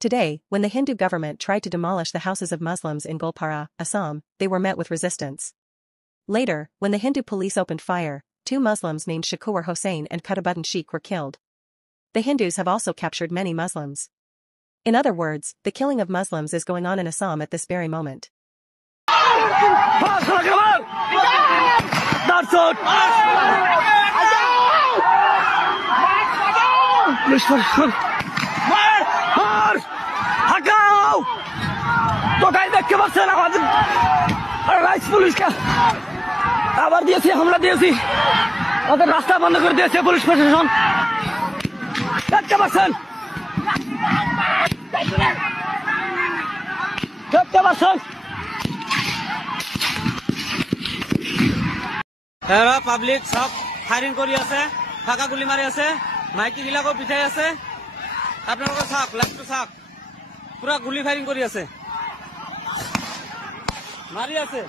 Today, when the Hindu government tried to demolish the houses of Muslims in Gulpara, Assam, they were met with resistance. Later, when the Hindu police opened fire, 2 Muslims named Shakur Hossain and Qutbuddin Sheikh were killed. The Hindus have also captured many Muslims. In other words, the killing of Muslims is going on in Assam at this very moment. আবার দিয়েছি হামলা দিয়েছি ওদের রাস্তা বন্ধ করে দিয়েছে পুলিশ প্রশাসন দেখতে পাচ্ছেন এরা পাবলিক সব ফায়ারিং কৰি আছে ফাঁকা গুলি মাৰি আছে মাইকী বিলাকো পিঠাই আছে আপোনালোকে চাওক লাইভটো চাওক পুৰা গুলি ফায়াৰিং কৰি আছে মাৰি আছে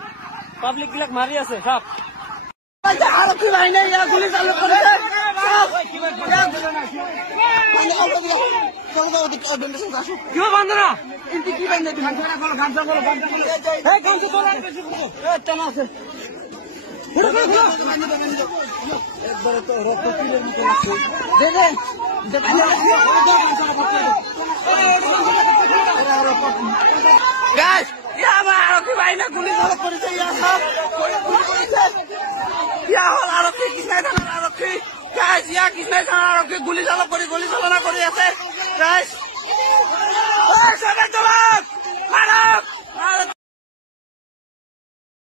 পাবলিক বিলাক মাৰি আছে চাওক আরক্ষী বাহিনী গুলি চালু করেছে কিবা বান্ধ না কি বান্ধে গামছা বলো টানা আছে আরক্ষী বাহিনী গুলি চালু করেছে আরক্ষী কৃষ্ণাই থানার আরক্ষী কৃষ্ণাই থানার আরক্ষী গুলি চালনা করে আছে